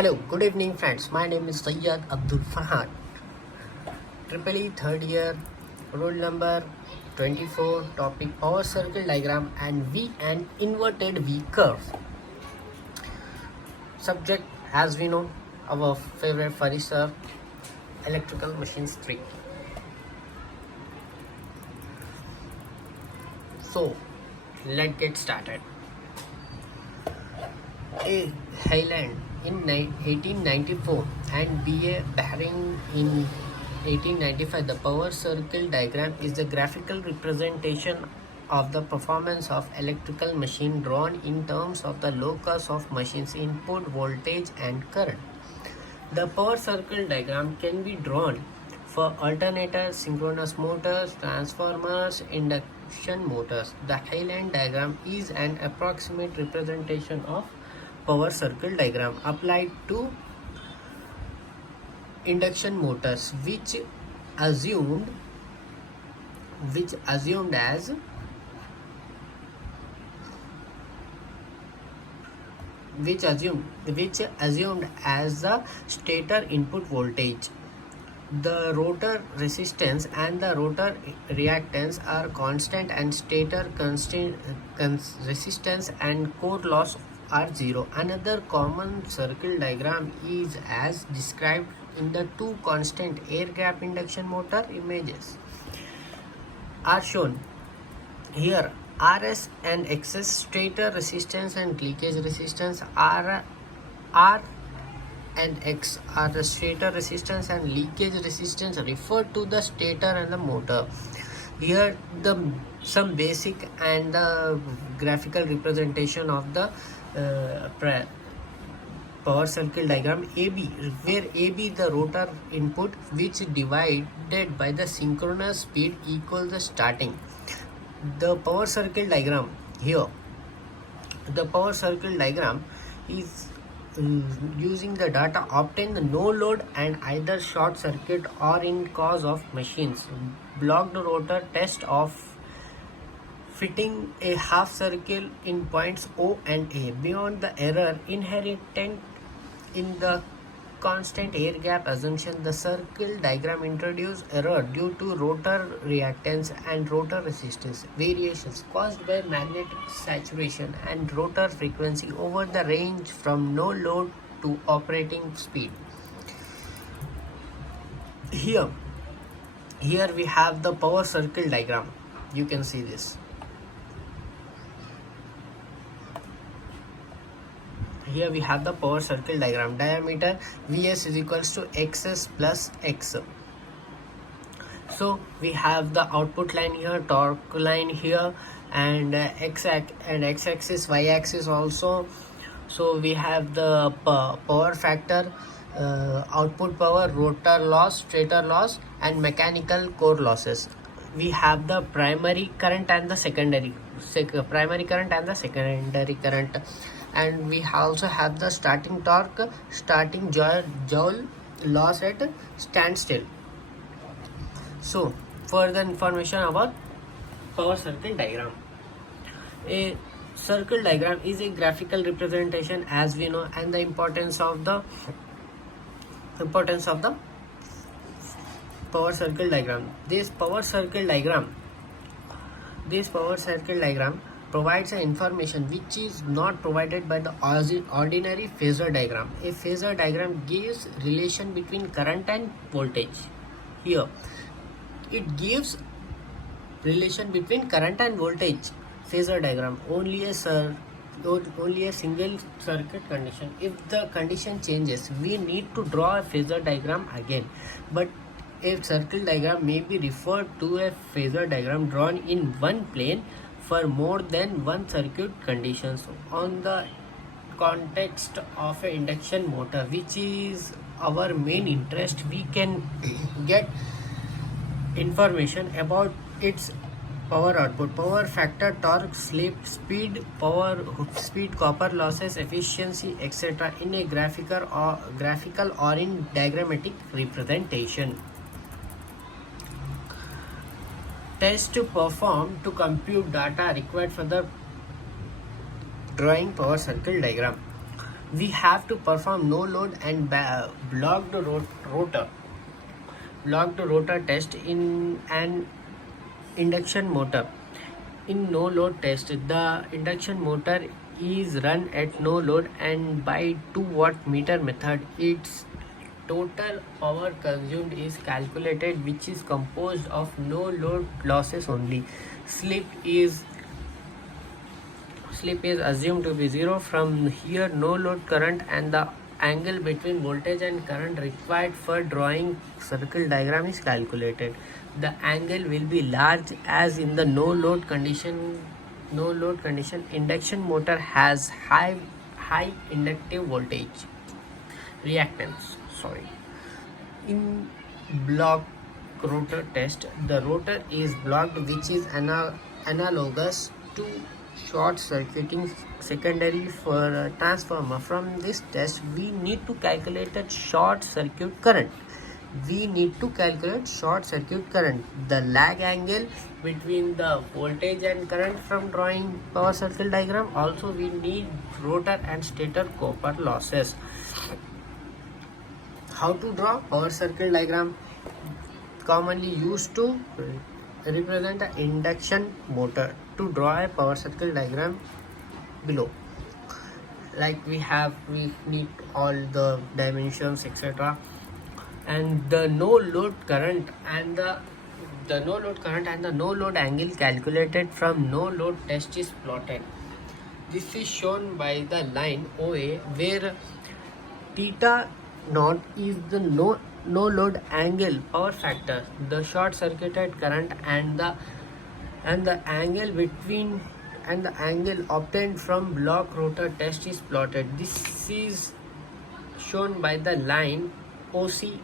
Hello, good evening friends. My name is Sayyad Abdul Farhan. Triple E third year, roll number 24, topic power circle diagram and V and inverted V curve. Subject as we know, our favorite Farisa, electrical machines 3. So, let's get started. A. Highland in 1894 and B.A. Bahrain in 1895. The power circle diagram is the graphical representation of the performance of electrical machine drawn in terms of the locus of machine's input voltage and current. The power circle diagram can be drawn for alternators, synchronous motors, transformers, induction motors. The Highland diagram is an approximate representation of power circle diagram applied to induction motors, which assumed as the stator input voltage. The rotor resistance and the rotor reactance are constant and stator resistance and core loss are zero. Another common circle diagram is as described in the two constant air gap induction motor images are shown here. RS and XS stator resistance and leakage resistance, R and X are the stator resistance and leakage resistance refer to the stator and the motor. Here some basic and the graphical representation of the power circle diagram. AB, where AB the rotor input, which divided by the synchronous speed equals the starting. The power circle diagram here, the power circle diagram is using the data obtained the no load and either short circuit or in cause of machines blocked rotor test of fitting a half circle in points O and A. Beyond the error inherent in the constant air gap assumption, the circle diagram introduces error due to rotor reactance and rotor resistance variations caused by magnetic saturation and rotor frequency over the range from no load to operating speed. Here we have the power circle diagram. You can see this. Here we have the power circle diagram. Diameter Vs is equals to Xs plus X. So we have the output line here, torque line here, and x-axis, y-axis also. So we have the power factor, output power, rotor loss, stator loss, and mechanical core losses. We have the primary current and the secondary current, and we also have the starting torque, starting joule loss at standstill. So further information about power circle diagram. A circle diagram is a graphical representation as we know, and the importance of the power circle diagram. This power circle diagram provides information which is not provided by the ordinary phasor diagram. A phasor diagram gives relation between current and voltage. Here it gives relation between current and voltage. Phasor diagram only a single circuit condition. If the condition changes, we need to draw a phasor diagram again, but a circle diagram may be referred to a phasor diagram drawn in one plane for more than one circuit conditions. On the context of an induction motor, which is our main interest, we can get information about its power output, power factor, torque, slip, speed, copper losses, efficiency, etc. in a graphical or in diagrammatic representation. Test to perform to compute data required for the drawing power circle diagram. we have to perform no load and blocked rotor test in an induction motor. In no load test, the induction motor is run at no load, and by 2-watt meter method, its total power consumed is calculated, which is composed of no load losses only. Slip is assumed to be zero. From here, no load current and the angle between voltage and current required for drawing circle diagram is calculated. The angle will be large, as in the no load condition. Induction motor has high inductive voltage reactance. In block rotor test, the rotor is blocked, which is analogous to short circuiting secondary for a transformer. From this test, we need to calculate a short circuit current. The lag angle between the voltage and current from drawing power circle diagram. Also, we need rotor and stator copper losses. How to draw power circle diagram? Commonly used to represent an induction motor. To draw a power circle diagram below, like we need all the dimensions, etc. And the no load current and the no load angle calculated from no load test is plotted. This is shown by the line OA, where theta naught is the no load angle power factor, the short circuited current, and the angle obtained from block rotor test is plotted. This is shown by the line OC,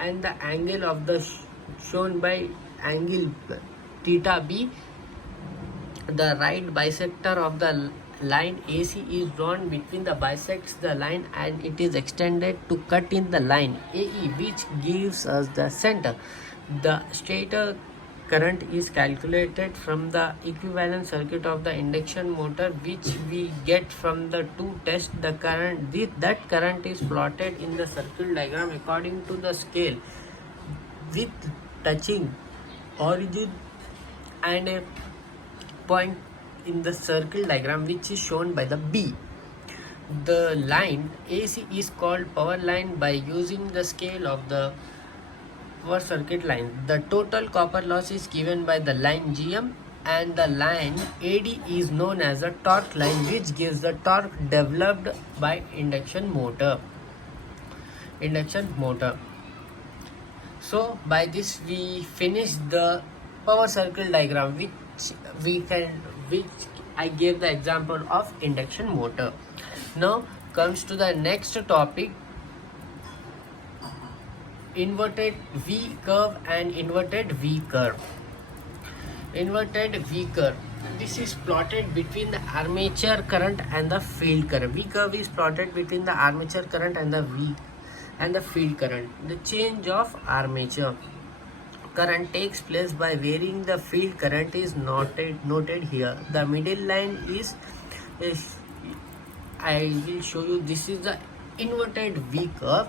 and the angle of the shown by angle theta B. The right bisector of the line AC is drawn between the bisects the line, and it is extended to cut in the line AE, which gives us the center. The stator current is calculated from the equivalent circuit of the induction motor, which we get from the two tests. That current is plotted in the circle diagram according to the scale, with touching origin and a point in the circle diagram, which is shown by the B. The line AC is called power line by using the scale of the power circuit line. The total copper loss is given by the line GM, and the line AD is known as the torque line, which gives the torque developed by induction motor. So by this we finish the power circle diagram, which I gave the example of induction motor. Now comes to the next topic: inverted V curve and inverted V curve. Inverted V curve. This is plotted between the armature current and the field current. V curve is plotted between the armature current and the field current. The change of armature current takes place by varying the field current is noted here. The middle line is I will show you. This is the inverted V curve,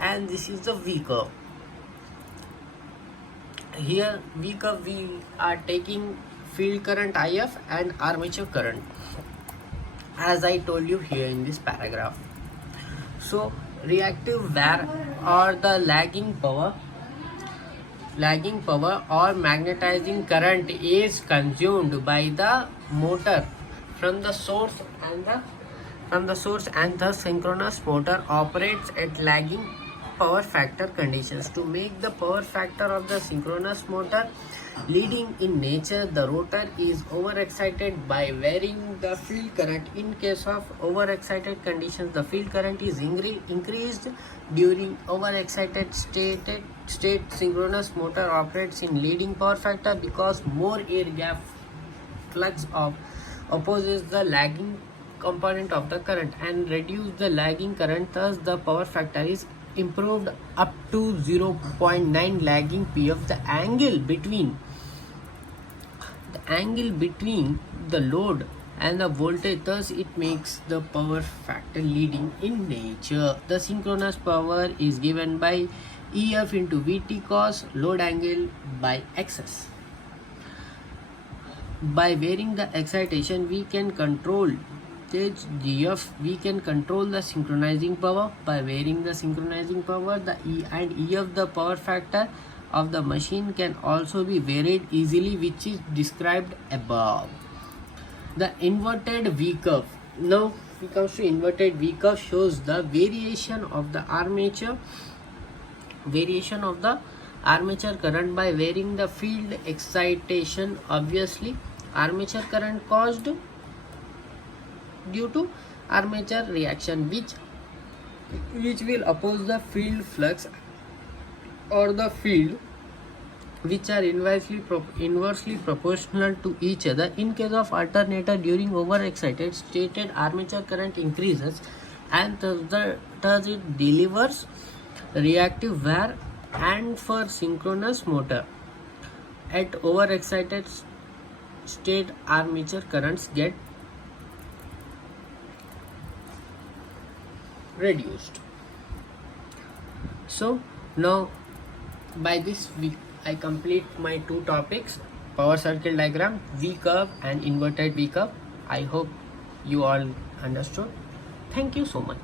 and this is the V curve. Here V curve, we are taking field current IF and armature current, as I told you here in this paragraph. So reactive wear or the lagging power or magnetizing current is consumed by the motor from the source, and the synchronous motor operates at lagging power factor conditions. To make the power factor of the synchronous motor leading in nature, the rotor is overexcited by varying the field current. In case of overexcited conditions, the field current is increased. During overexcited state, synchronous motor operates in leading power factor, because more air gap flux opposes the lagging component of the current and reduce the lagging current. Thus the power factor is improved up to 0.9 lagging PF. The angle between the load and the voltage, thus it makes the power factor leading in nature. The synchronous power is given by EF into Vt cos load angle by Xs. By varying the excitation, we can control GF, we can control the synchronizing power. By varying the synchronizing power, the E and EF, the power factor of the machine, can also be varied easily, which is described above. The inverted V curve. Now we comes to inverted V curve, shows the variation of the armature current by varying the field excitation. Obviously, armature current caused due to armature reaction, which will oppose the field flux or the field, which are inversely proportional to each other. In case of alternator, during overexcited stated, armature current increases, and thus it delivers reactive wear. And for synchronous motor, at overexcited state, armature currents get reduced. So now, by this I complete my two topics: power circuit diagram, V curve and inverted V curve. I hope you all understood. Thank you so much.